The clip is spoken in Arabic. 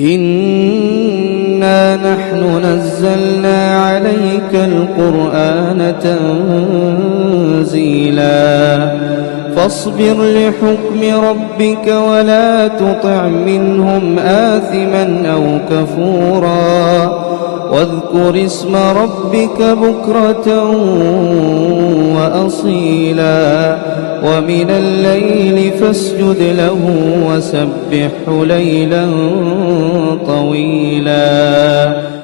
إنا نحن نزلنا عليك القرآن تنزيلا فاصبر لحكم ربك ولا تطع منهم آثما أو كفورا واذكر اسم ربك بكرة وأصيلا ومن الليل فاسجد له وسبحه ليلا طويلا.